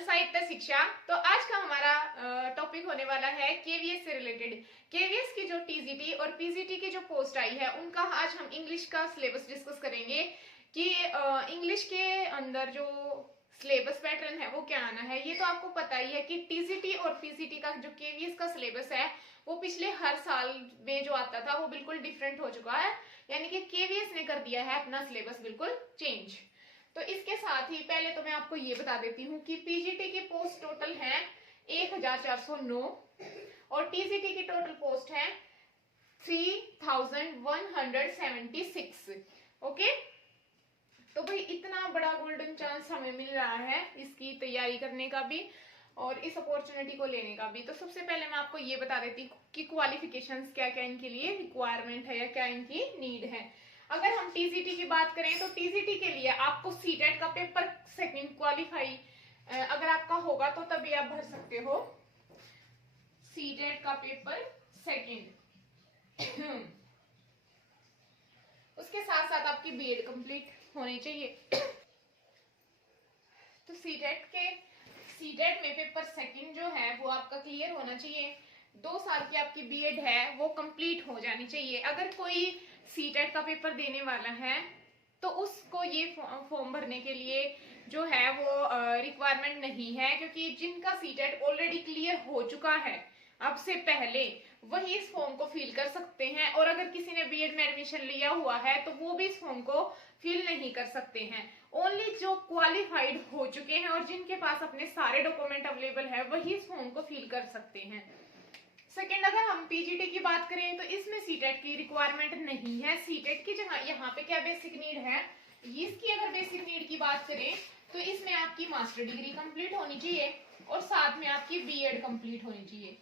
साहित्य शिक्षा। तो आज का हमारा टॉपिक होने वाला है केवीएस से रिलेटेड। केवीएस की जो टीजीटी और पीजीटी की जो पोस्ट आई है उनका आज हम इंग्लिश का सिलेबस डिस्कस करेंगे कि इंग्लिश के अंदर जो सिलेबस पैटर्न है वो क्या आना है। ये तो आपको पता ही है कि टीजीटी और पीजीटी का जो केवीएस का सिलेबस है वो पिछले हर साल में जो आता था वो बिल्कुल डिफरेंट हो चुका है, यानी कि केवीएस ने कर दिया है अपना सिलेबस बिल्कुल चेंज। तो इसके साथ ही पहले तो मैं आपको ये बता देती हूँ कि पीजीटी की पोस्ट टोटल है 1409 और टीजीटी की टोटल पोस्ट है 3176। ओके, तो भाई इतना बड़ा गोल्डन चांस हमें मिल रहा है इसकी तैयारी करने का भी और इस अपॉर्चुनिटी को लेने का भी। तो सबसे पहले मैं आपको ये बता देती हूँ कि क्वालिफिकेशंस क्या क्या इनके लिए रिक्वायरमेंट है या क्या इनकी नीड है। अगर हम टीजीटी की बात करें तो टीजीटी के लिए आपको सीटेट का पेपर सेकंड क्वालिफाई अगर आपका होगा तो तभी आप भर सकते हो सीटेट का पेपर सेकंड। उसके साथ साथ आपकी बीएड कंप्लीट होनी चाहिए। तो सीटेट में पेपर सेकंड जो है वो आपका क्लियर होना चाहिए। 2 साल की आपकी बीएड है वो कंप्लीट हो जानी चाहिए। अगर कोई सीटेट का पेपर देने वाला है तो उसको ये फॉर्म भरने के लिए जो है वो रिक्वायरमेंट नहीं है, क्योंकि जिनका सीटेट ऑलरेडी क्लियर हो चुका है अब से पहले वही इस फॉर्म को फिल कर सकते हैं, और अगर किसी ने बीएड में एडमिशन लिया हुआ है तो वो भी इस फॉर्म को फिल नहीं कर सकते हैं। ओनली जो क्वालिफाइड हो चुके हैं और जिनके पास अपने सारे डॉक्यूमेंट अवेलेबल है वही इस फॉर्म को फिल कर सकते हैं। सेकेंड, अगर हम पीजीटी की बात करें तो इसमें सीटेट की रिक्वायरमेंट नहीं है। सीटेट की जगह यहाँ पे क्या बेसिक नीड है, इसकी अगर बेसिक नीड की बात करें तो इसमें आपकी मास्टर डिग्री कंप्लीट होनी चाहिए और साथ में आपकी बीएड कंप्लीट होनी चाहिए।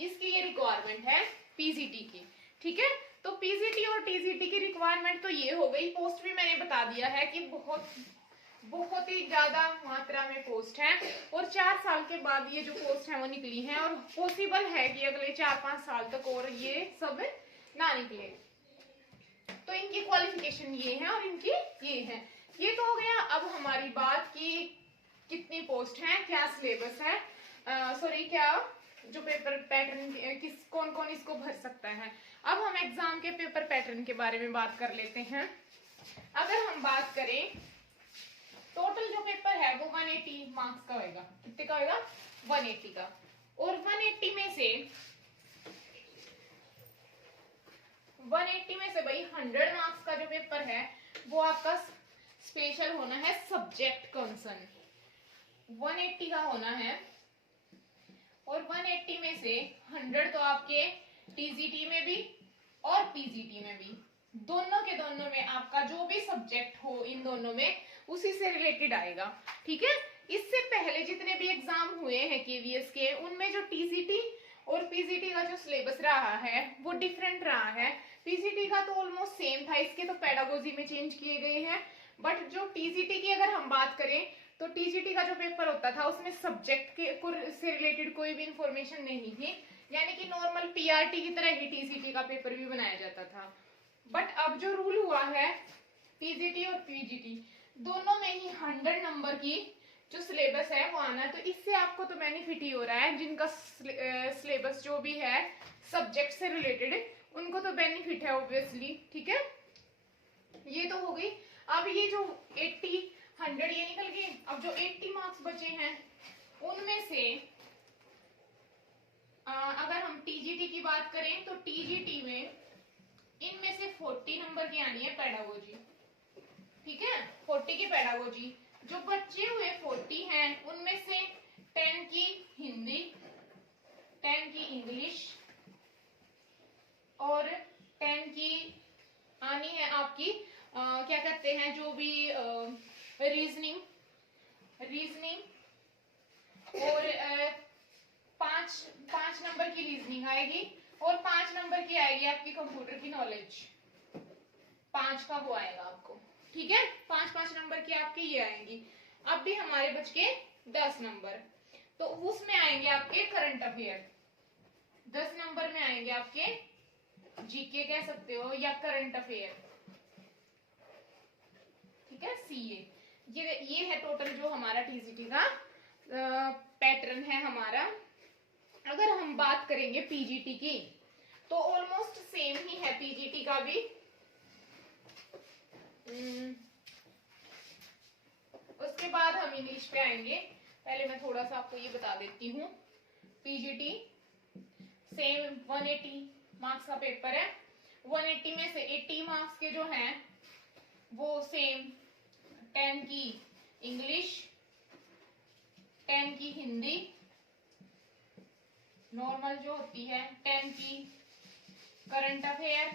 इसकी ये रिक्वायरमेंट है पीजीटी की। ठीक है, तो पीजीटी और टीजीटी की रिक्वायरमेंट तो ये हो गई। पोस्ट भी मैंने बता दिया है कि बहुत ही ज्यादा मात्रा में पोस्ट है और 4 साल के बाद ये जो पोस्ट है वो निकली है और पॉसिबल है कि अगले 4-5 साल तक और ये सब ना निकले। तो इनकी क्वालिफिकेशन ये है और इनकी ये है। ये तो हो गया अब हमारी बात की कितनी पोस्ट है, क्या सिलेबस है, क्या जो पेपर पैटर्न कौन कौन इसको भर सकता है। अब हम एग्जाम के पेपर पैटर्न के बारे में बात कर लेते हैं। अगर हम बात करें टोटल जो पेपर है वो 180 मार्क्स का होगा। कितने का होगा? 180 का। और 180 में से भाई 100 मार्क्स का जो पेपर है वो आपका स्पेशल होना है सब्जेक्ट कंसर्न, 180 का होना है। और 180 में से 100 तो आपके टीजीटी में भी और पीजीटी में भी, दोनों के दोनों में आपका जो भी सब्जेक्ट हो इन दोनों में उसी से रिलेटेड आएगा। ठीक है, इससे पहले जितने भी एग्जाम हुए हैं केवीएस के उनमें जो टीजीटी और पीजीटी का जो सिलेबस रहा है वो डिफरेंट रहा है। पीजीटी का तो ऑलमोस्ट सेम था, इसके तो पेडागोजी में चेंज किए गए हैं। बट जो टीजीटी की अगर हम बात करें तो टीजीटी का जो पेपर होता था उसमें सब्जेक्ट के से रिलेटेड कोई भी इंफॉर्मेशन नहीं थी, यानी कि नॉर्मल पीआरटी की तरह ही टीजीटी का पेपर भी बनाया जाता था। बट अब जो रूल हुआ है पीजीटी और पीजीटी दोनों में ही 100 नंबर की जो सिलेबस है वो आना है। तो इससे आपको तो बेनिफिट ही हो रहा है, जिनका सिलेबस जो भी है सब्जेक्ट से रिलेटेड उनको तो बेनिफिट है ऑब्वियसली। ठीक है, ये तो हो गई। अब ये जो 80 100 ये निकल गए। अब जो 80 मार्क्स बचे हैं उनमें से अगर हम टीजीटी की बात करें तो टीजीटी में इनमें से 40 नंबर की आनी है पेडागोजी। ठीक है, 40 की पेडागोजी। जो बचे हुए 40 हैं उनमें से 10 की हिंदी, 10 की इंग्लिश और 10 की आनी है आपकी क्या कहते हैं जो भी रीजनिंग और 5 नंबर की रीजनिंग आएगी और 5 नंबर की आएगी आपकी कंप्यूटर की नॉलेज। 5 का वो आएगा आपको। ठीक है, 5 नंबर की आपकी ये आएंगी। अब भी हमारे बच के 10 नंबर, तो उसमें आएंगे आपके करंट अफेयर। 10 नंबर में आएंगे आपके जीके कह सकते हो या करंट अफेयर। ठीक है, सीए। ये है टोटल जो हमारा टीजीटी का पैटर्न है हमारा। अगर हम बात करेंगे पीजीटी की तो ऑलमोस्ट सेम ही है पीजीटी का भी। उसके बाद हम इंग्लिश पे आएंगे। पहले मैं थोड़ा सा आपको ये बता देती हूँ। पीजीटी सेम 180 मार्क्स का पेपर है। 180 में से 80 मार्क्स के जो हैं वो सेम 10 की इंग्लिश, 10 की हिंदी नॉर्मल जो होती है, 10 की करंट अफेयर,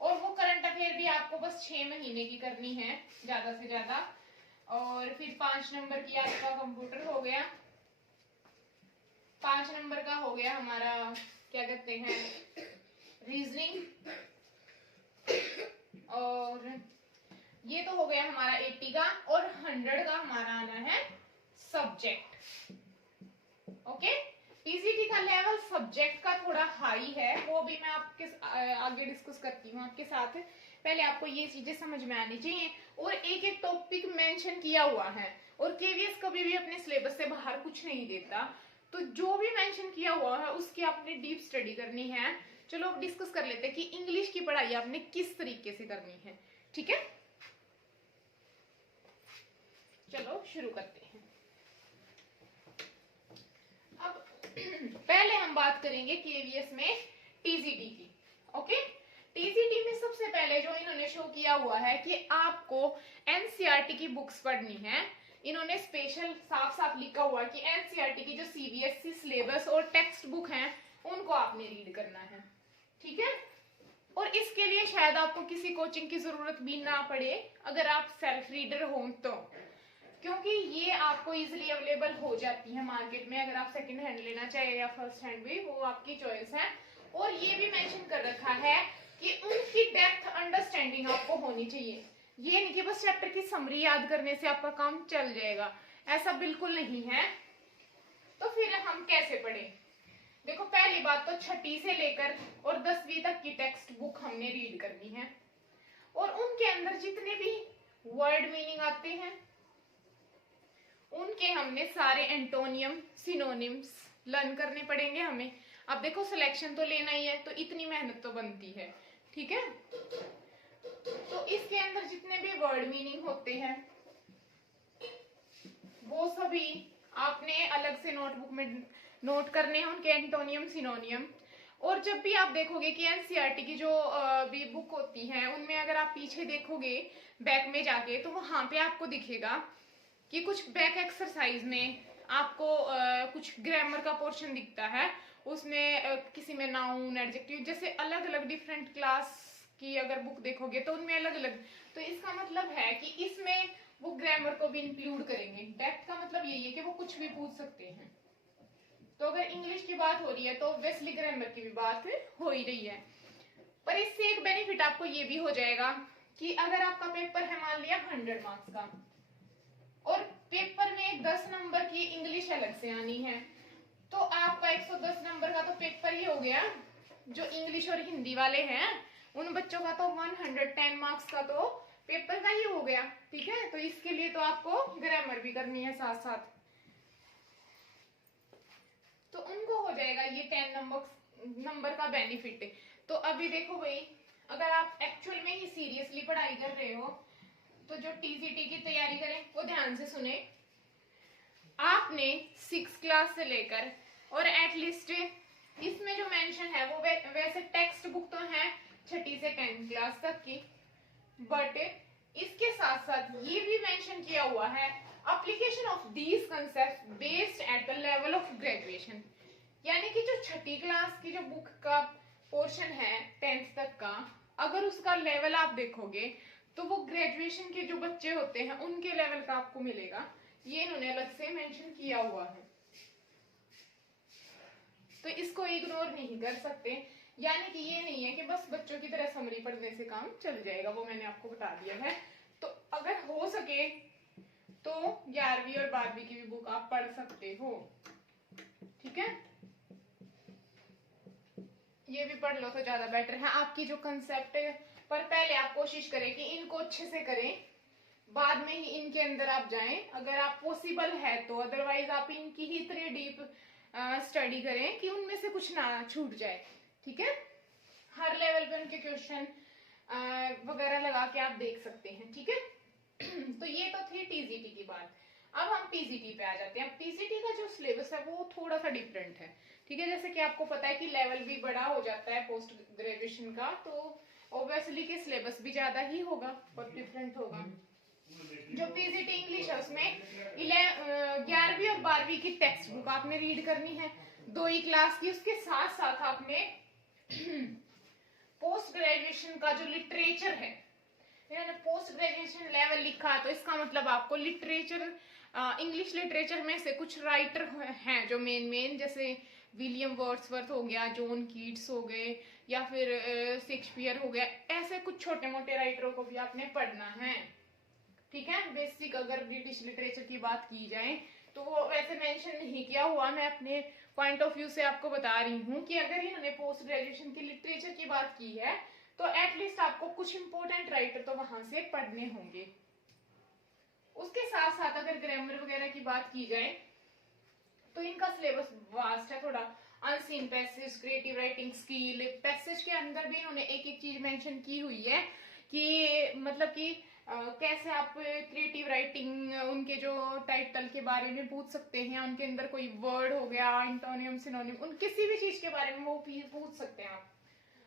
और वो करंट अफेयर भी आपको बस 6 महीने की करनी है ज्यादा से ज्यादा। और फिर 5 नंबर की आपका कंप्यूटर हो गया, 5 नंबर का हो गया हमारा क्या कहते हैं रीजनिंग, और ये तो हो गया हमारा 80 का, और 100 का हमारा आना है सब्जेक्ट। ओके, पीसीटी का लेवल सब्जेक्ट का थोड़ा हाई है, वो भी मैं आपके आगे डिस्कस करती हूँ आपके साथ। पहले आपको ये चीजें समझ में आनी चाहिए। और एक एक टॉपिक मेंशन किया हुआ है, और केवीएस कभी भी अपने सिलेबस से बाहर कुछ नहीं देता, तो जो भी मेंशन किया हुआ है उसकी आपने डीप स्टडी करनी है। चलो अब डिस्कस कर लेते हैं कि इंग्लिश की पढ़ाई आपने किस तरीके से करनी है। ठीक है, चलो शुरू करते हैं। अब पहले हम बात करेंगे केवीएस में टीजीटी की। ओके, टीजीटी में सबसे पहले जो इन्होंने शो किया हुआ है कि आपको एनसीईआरटी की बुक्स पढ़नी है। इन्होंने स्पेशल साफ साफ लिखा हुआ है कि एनसीईआरटी की जो सीबीएसई सिलेबस और टेक्स्ट बुक हैं उनको आपने रीड करना है। ठीक है, और इसके लिए शायद आपको किसी कोचिंग की जरूरत भी ना पड़े अगर आप सेल्फ रीडर हो तो, क्योंकि ये आपको इजीली अवेलेबल हो जाती है मार्केट में। अगर आप सेकंड हैंड लेना चाहे या फर्स्ट हैंड भी, वो आपकी चॉइस है। और ये भी मेंशन कर रखा है कि उनकी डेप्थ अंडरस्टैंडिंग आपको होनी चाहिए। ये नहीं कि बस चैप्टर की समरी याद करने से आपका काम चल जाएगा, ऐसा बिल्कुल नहीं है। तो फिर हम कैसे पढ़े? देखो, पहली बात तो 6ठी से लेकर और 10वीं तक की टेक्स्ट बुक हमने रीड करनी है, और उनके अंदर जितने भी वर्ड मीनिंग आते हैं उनके हमने सारे एंटोनियम सिनोनिम्स लर्न करने पड़ेंगे हमें। अब देखो, सिलेक्शन तो लेना ही है, तो इतनी मेहनत तो बनती है। ठीक है, तो इसके अंदर जितने भी वर्ड मीनिंग होते हैं वो सभी आपने अलग से नोटबुक में नोट करने हैं, उनके एंटोनियम सिनोनियम। और जब भी आप देखोगे कि एनसीईआरटी की जो भी बुक होती है उनमें अगर आप पीछे देखोगे बैक में जाके, तो वहां पे आपको दिखेगा कि कुछ बैक एक्सरसाइज में आपको कुछ ग्रामर का पोर्शन दिखता है। उसमें किसी में नाउन एडजेक्टिव जैसे अलग अलग डिफरेंट क्लास की अगर बुक देखोगे तो उनमें अलग अलग, तो इसका मतलब है कि इसमें वो ग्रामर को भी इंक्लूड करेंगे। डेप्थ का मतलब यही है कि वो कुछ भी पूछ सकते हैं। तो अगर इंग्लिश की बात हो रही है तो ऑब्वियसली ग्रामर की भी बात हो ही रही है। पर इससे एक बेनिफिट आपको ये भी हो जाएगा कि अगर आपका पेपर है मान लिया 100 मार्क्स का, और पेपर में 10 नंबर की इंग्लिश अलग से आनी है, तो आपका 110 नंबर का तो पेपर ही हो गया। जो इंग्लिश और हिंदी वाले हैं उन बच्चों का तो 110 मार्क्स का तो पेपर का ही हो गया। ठीक है, तो इसके लिए तो आपको ग्रामर भी करनी है साथ साथ, तो उनको हो जाएगा ये 10 नंबर का बेनिफिट। तो अभी देखो भाई, अगर आप एक्चुअल में ही सीरियसली पढ़ाई कर रहे हो तो जो टीजीटी की तैयारी करें वो ध्यान से सुने। आपने 6 क्लास से लेकर और एटलीस्ट इसमें जो मेंशन है वो वैसे टेक्स्ट बुक तो है 6ठी से 10th क्लास तक की, बट इसके साथ साथ ये भी मेंशन किया हुआ है application of these concept based at the level of graduation. यानी कि जो 6ठी क्लास की जो बुक का पोर्शन है 10th तक का, अगर उसका लेवल आप देखोगे तो वो ग्रेजुएशन के जो बच्चे होते हैं उनके लेवल का आपको मिलेगा। ये इन्होंने अलग से मेंशन किया हुआ है, तो इसको इग्नोर नहीं कर सकते। यानी कि ये नहीं है कि बस बच्चों की तरह समरी पढ़ने से काम चल जाएगा, वो मैंने आपको बता दिया है। तो अगर हो सके तो 11वीं और 12वीं की भी बुक आप पढ़ सकते हो। ठीक है, ये भी पढ़ लो तो ज्यादा बेटर है। आपकी जो कंसेप्ट पर पहले आप कोशिश करें कि इनको अच्छे से करें, बाद में ही इनके अंदर आप जाएं अगर आप पॉसिबल है तो, अदरवाइज आप इनकी ही इतनी डीप स्टडी करें कि उनमें से कुछ ना छूट जाए। ठीक है, हर लेवल पे उनके क्वेश्चन वगैरह लगा के आप देख सकते हैं। ठीक है तो ये तो थी टीजीटी की बात। अब हम पीजीटी पे आ जाते हैं। पीजीटी का जो सिलेबस है वो थोड़ा सा डिफरेंट है। ठीक है, जैसे कि आपको पता है कि लेवल भी बड़ा हो जाता है पोस्ट ग्रेजुएशन का, तो ऑब्वियसली कि सिलेबस भी ज्यादा ही होगा और डिफरेंट होगा। जो पीजीटी इंग्लिश है उसमें 11वीं और 12वीं की टेक्स्ट बुक आपने रीड करनी है 2 ही क्लास की। उसके साथ साथ आपने पोस्ट ग्रेजुएशन का जो लिटरेचर है, पोस्ट ग्रेजुएशन लेवल लिखा तो इसका मतलब आपको लिटरेचर, इंग्लिश लिटरेचर में से कुछ राइटर हैं जो मेन जैसे विलियम वर्ड्सवर्थ हो गया, जॉन कीट्स हो गए, या फिर शेक्सपियर हो गया, ऐसे कुछ छोटे मोटे राइटरों को भी आपने पढ़ना है। ठीक है, बेसिक अगर ब्रिटिश लिटरेचर की बात की जाए तो वो वैसे मेंशन नहीं किया हुआ, मैं अपने पॉइंट ऑफ व्यू से आपको बता रही हूँ कि अगर इन्होंने पोस्ट ग्रेजुएशन की लिटरेचर की बात की है तो एटलीस्ट आपको कुछ इंपॉर्टेंट राइटर तो वहां से पढ़ने होंगे। उसके साथ साथ अगर ग्रामर वगैरह की बात की जाए तो इनका सिलेबस वास्ट है थोड़ा। Unseen passage, creative writing skill, passage के अंदर भी इन्होंने एक एक चीज मेंशन की हुई है कि मतलब कि कैसे आप क्रिएटिव राइटिंग, उनके जो टाइटल के बारे में पूछ सकते हैं, उनके अंदर कोई वर्ड हो गया, एंटोनियम, सिनोनिम, उन किसी भी चीज के बारे में वो पूछ सकते हैं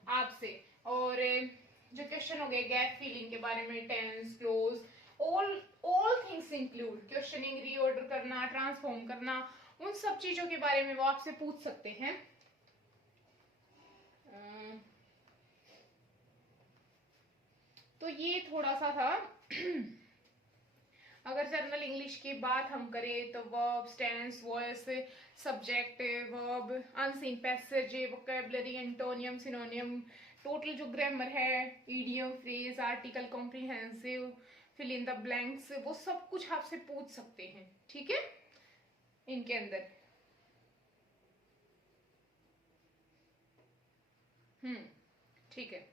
आपसे। और जो क्वेश्चन हो गए गैप फिलिंग के बारे में, tense, close, all things include, questioning, reorder करना, ट्रांसफॉर्म करना, उन सब चीजों के बारे में वो आपसे पूछ सकते हैं। तो ये थोड़ा सा था। अगर जनरल इंग्लिश की बात हम करें तो verb, tense, voice, subject, verb, unseen passage, vocabulary, antonym, synonym, total जो ग्रामर है, idiom, phrase, article, comprehensive, fill in the blanks, वो सब कुछ आपसे पूछ सकते हैं। ठीक है, इनके अंदर ठीक है।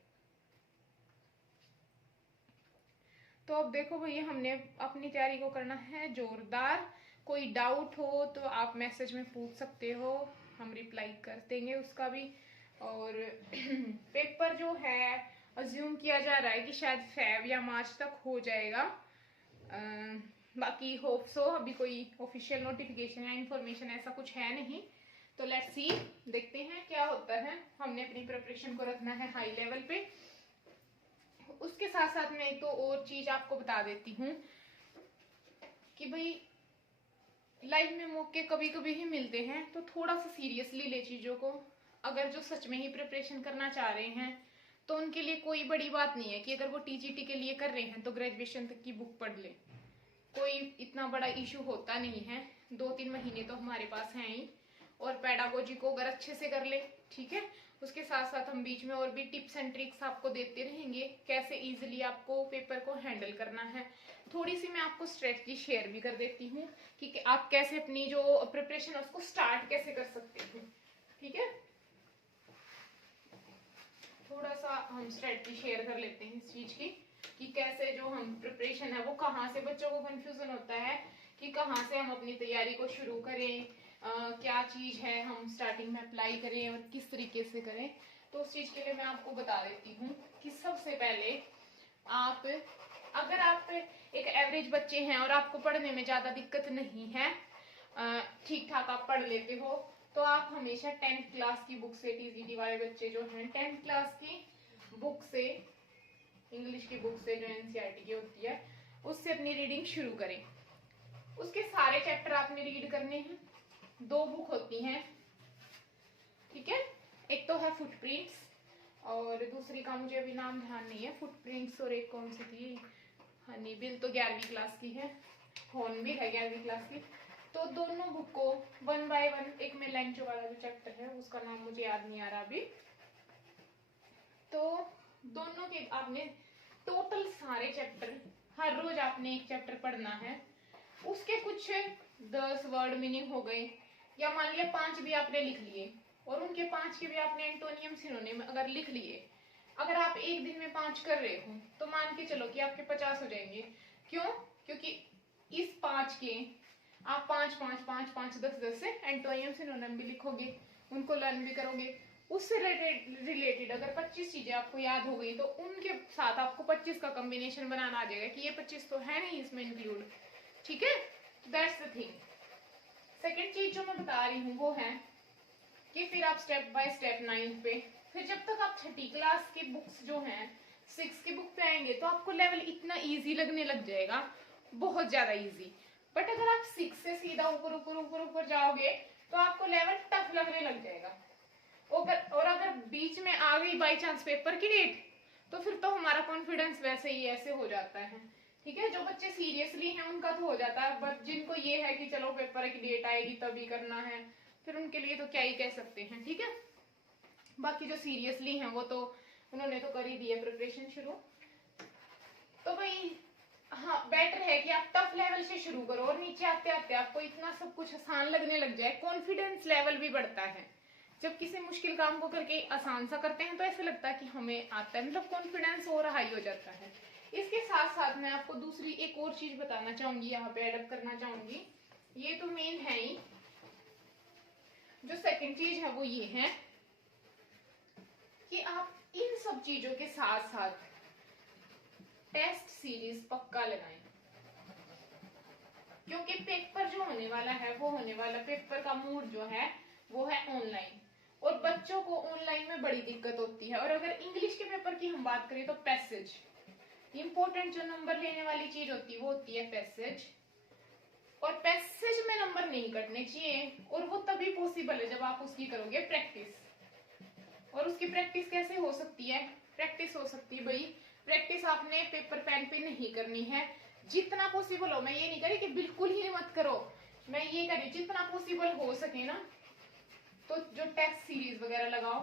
तो अब देखो भैया, हमने अपनी तैयारी को करना है जोरदार। कोई डाउट हो तो आप मैसेज में पूछ सकते हो, हम रिप्लाई कर देंगे उसका भी। और पेपर जो है अज्यूम किया जा रहा है कि शायद फेब या मार्च तक हो जाएगा। बाकी होप सो, अभी कोई ऑफिशियल नोटिफिकेशन या इन्फॉर्मेशन ऐसा कुछ है नहीं, तो लेट्स सी, देखते हैं क्या होता है। हमने अपनी प्रिपरेशन को रखना है हाई लेवल पे। उसके साथ साथ मैं एक तो और चीज आपको बता देती हूँ कि भाई लाइफ में मौके कभी कभी ही मिलते हैं, तो थोड़ा सा सीरियसली ले चीजों को। अगर जो सच में ही प्रिपरेशन करना चाह रहे हैं तो उनके लिए कोई बड़ी बात नहीं है कि अगर वो टीजीटी के लिए कर रहे हैं तो ग्रेजुएशन तक की बुक पढ़ ले, कोई इतना बड़ा इशू होता नहीं है। 2-3 महीने तो हमारे पास हैं ही, और पेडागोजी को अगर अच्छे से कर ले, ठीक है। उसके साथ साथ हम बीच में और भी टिप्स एंड ट्रिक्स आपको देते रहेंगे, कैसे इजीली आपको पेपर को हैंडल करना है। थोड़ी सी मैं आपको स्ट्रेटजी शेयर भी कर देती हूँ कि आप कैसे अपनी जो प्रिपरेशन है उसको स्टार्ट कैसे कर सकते हैं। ठीक है, थोड़ा सा हम स्ट्रेटजी शेयर कर लेते हैं इस चीज की कि कैसे जो हम प्रिपरेशन है वो कहाँ से, बच्चों को कंफ्यूजन होता है कि कहाँ से हम अपनी तैयारी को शुरू करें, क्या चीज है हम स्टार्टिंग में अप्लाई करें और किस तरीके से करें। तो उस चीज के लिए मैं आपको बता देती हूँ कि सबसे पहले आप, अगर आप एक एवरेज बच्चे हैं और आपको पढ़ने में ज्यादा दिक्कत नहीं है, ठीक ठाक आप पढ़ लेते हो, तो आप हमेशा 10th क्लास की बुक से, टीजीटी वाले बच्चे जो हैं 10th क्लास की बुक से, इंग्लिश की बुक से जो एनसीईआरटी की होती है उससे अपनी रीडिंग शुरू करें। उसके सारे चैप्टर आपने रीड करने हैं। 2 बुक होती हैं, ठीक है, एक तो है फुटप्रिंट्स और दूसरी का मुझे अभी नाम ध्यान नहीं है। फुटप्रिंट्स और एक कौन सी थी, हनीबिल तो 11वीं क्लास की है, हॉर्नबिल है 11वीं क्लास की। तो दोनों बुक को 1 बाय 1, एक में लेंचो वाला जो चैप्टर है उसका नाम मुझे याद नहीं आ रहा अभी, तो दोनों के आपने टोटल सारे चैप्टर, हर रोज आपने एक चैप्टर पढ़ना है। उसके कुछ 10 वर्ड मीनिंग हो गए, या मान लिया 5 भी आपने लिख लिए और उनके 5 के भी आपने एंटोनियम सिनोनिम अगर लिख लिए, अगर आप एक दिन में 5 कर रहे हो तो मान के चलो कि आपके 50 हो जाएंगे। क्यों? क्योंकि इस 5 के आप 5 5 5 5 10 10 से एंटोनियम सिनोनिम भी लिखोगे, उनको लर्न भी करोगे। उससे रिलेटेड अगर 25 चीजें आपको याद हो गई तो उनके साथ आपको 25 का कॉम्बिनेशन बनाना आ जाएगा कि ये 25 तो है नहीं इसमें इंक्लूड। ठीक है, दैट्स द थिंग। सेकेंड चीज जो मैं बता रही हूँ वो है कि फिर आप स्टेप बाय स्टेप 9th पे, फिर जब तक आप 6ठी क्लास की बुक्स जो हैं 6 की बुक पे आएंगे तो आपको लेवल इतना इजी लगने लग जाएगा, बहुत ज्यादा इजी। बट अगर आप 6 से सीधा ऊपर ऊपर ऊपर ऊपर जाओगे तो आपको लेवल टफ लगने लग जाएगा। और अगर बीच में आ गई बाई चांस पेपर की डेट तो फिर तो हमारा कॉन्फिडेंस वैसे ही ऐसे हो जाता है। ठीक है, जो बच्चे सीरियसली हैं उनका तो हो जाता है, बट जिनको ये है कि चलो पेपर की डेट आएगी तभी करना है, फिर उनके लिए तो क्या ही कह सकते हैं। ठीक है, बाकी जो सीरियसली हैं वो तो उन्होंने तो कर ही दी है प्रिपरेशन शुरू। तो भाई हाँ, बेटर है कि आप टफ लेवल से शुरू करो और नीचे आते आते आपको इतना सब कुछ आसान लगने लग जाए, कॉन्फिडेंस लेवल भी बढ़ता है। जब किसी मुश्किल काम को करके आसान सा करते हैं तो ऐसा लगता है कि हमें आता है, मतलब कॉन्फिडेंस और हाई हो जाता है। इसके साथ साथ मैं आपको दूसरी एक और चीज बताना चाहूंगी, यहाँ पे एडअप करना चाहूंगी। ये तो मेन है ही, जो सेकंड चीज है वो ये है कि आप इन सब चीजों के साथ साथ टेस्ट सीरीज पक्का लगाएं, क्योंकि पेपर जो होने वाला है वो होने वाला, पेपर का मूड जो है वो है ऑनलाइन, और बच्चों को ऑनलाइन में बड़ी दिक्कत होती है। और अगर इंग्लिश के पेपर की हम बात करें तो पैसेज इंपॉर्टेंट जो नंबर लेने वाली चीज होती है वो होती है पैसेज, और पैसेज में नंबर नहीं कटने चाहिए, और वो तभी पॉसिबल है जब आप उसकी करोगे प्रैक्टिस। और उसकी प्रैक्टिस कैसे हो सकती है? प्रैक्टिस हो सकती है भाई, प्रैक्टिस आपने पेपर पेन पे नहीं करनी है, जितना पॉसिबल हो। मैं ये नहीं करी कि बिल्कुल ही मत करो, मैं ये करी जितना पॉसिबल हो सके ना, तो जो टेस्ट सीरीज वगैरह लगाओ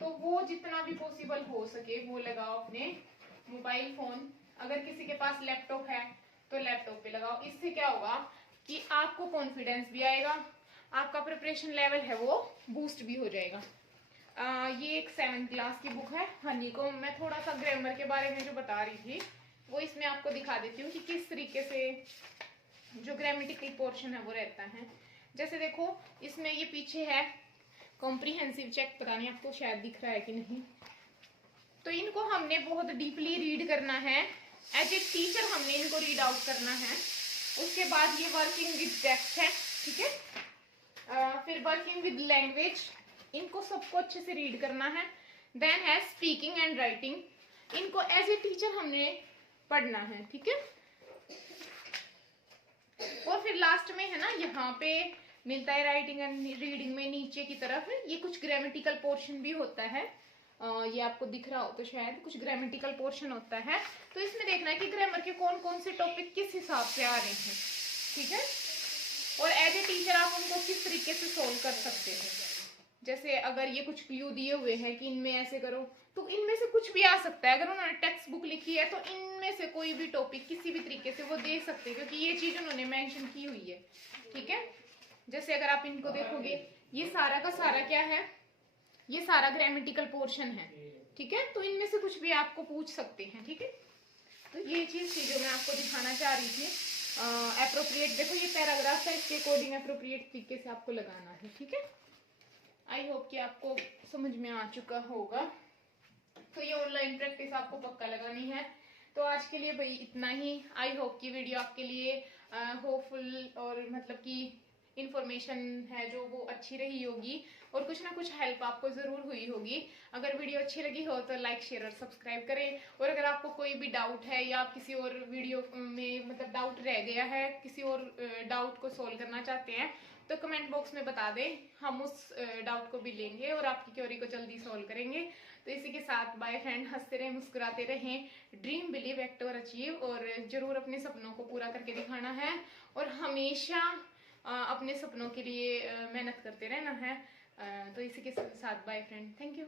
तो वो जितना भी पॉसिबल हो सके वो लगाओ अपने मोबाइल फोन, अगर किसी के पास लैपटॉप है तो लैपटॉप पे लगाओ। इससे क्या होगा कि आपको कॉन्फिडेंस भी आएगा, आपका प्रिपरेशन लेवल है वो बूस्ट भी हो जाएगा। ये एक 7th क्लास की बुक है हनी को। मैं थोड़ा सा ग्रामर के बारे में जो बता रही थी वो इसमें आपको दिखा देती हूँ कि किस तरीके से जो ग्रामेटिकल पोर्शन है वो रहता है। जैसे देखो इसमें ये पीछे है कॉम्प्रिहेंसिव चेक, पता नहीं आपको शायद दिख रहा है कि नहीं। तो इनको हमने बहुत डीपली रीड करना है, एज ए टीचर हमने इनको रीड आउट करना है। उसके बाद ये वर्किंग विद टेक्स्ट है, ठीक है। फिर वर्किंग विद लैंग्वेज, इनको सबको अच्छे से रीड करना है। देन है स्पीकिंग एंड राइटिंग, इनको एज ए टीचर हमने पढ़ना है, ठीक है। और फिर लास्ट में है ना, यहाँ पे मिलता है राइटिंग एंड रीडिंग में नीचे की तरफ ये कुछ ग्रामेटिकल पोर्शन भी होता है। ये आपको दिख रहा हो तो शायद कुछ ग्रामेटिकल पोर्शन होता है। तो इसमें देखना है कि ग्रामर के कौन कौन से टॉपिक किस हिसाब से आ रहे हैं, ठीक है। और एज ए टीचर आप उनको किस तरीके से सोल्व कर सकते हैं। जैसे अगर ये कुछ क्लू दिए हुए हैं कि इनमें ऐसे करो, तो इनमें से कुछ भी आ सकता है। अगर उन्होंने टेक्स्ट बुक लिखी है तो इनमें से कोई भी टॉपिक किसी भी तरीके से वो दे सकते हैं, क्योंकि ये चीज उन्होंने मेंशन की हुई है, ठीक है। जैसे अगर आप इनको देखोगे ये सारा का सारा क्या है, ये सारा ग्रामेटिकल पोर्शन है, ठीक है। तो इनमें से कुछ भी आपको पूछ सकते हैं, ठीक है। तो ये चीज थी जो मैं आपको दिखाना चाह रही थी। एप्रोप्रिएट, देखो ये पैराग्राफ है, इसके अकॉर्डिंग एप्रोप्रिएट तरीके से आपको लगाना है, ठीक है। आई होप कि आपको समझ में आ चुका होगा। तो ये ऑनलाइन प्रैक्टिस आपको पक्का लगानी है। तो आज के लिए भाई इतना ही। आई होप कि वीडियो आपके लिए होपफुल और मतलब कि इंफॉर्मेशन है जो वो अच्छी रही होगी, और कुछ ना कुछ हेल्प आपको जरूर हुई होगी। अगर वीडियो अच्छी लगी हो तो लाइक शेयर और सब्सक्राइब करें। और अगर आपको कोई भी डाउट है या आप किसी और वीडियो में मतलब डाउट रह गया है, किसी और डाउट को सोल्व करना चाहते हैं तो कमेंट बॉक्स में बता दें, हम उस डाउट को भी लेंगे और आपकी क्वेरी को जल्दी सोल्व करेंगे। तो इसी के साथ बाय फ्रेंड, हंसते रहें, मुस्कुराते रहें, ड्रीम बिलीव एक्ट और अचीव, और जरूर अपने सपनों को पूरा करके दिखाना है और हमेशा अपने सपनों के लिए मेहनत करते रहना है। तो इसी के साथ बाय फ्रेंड, थैंक यू।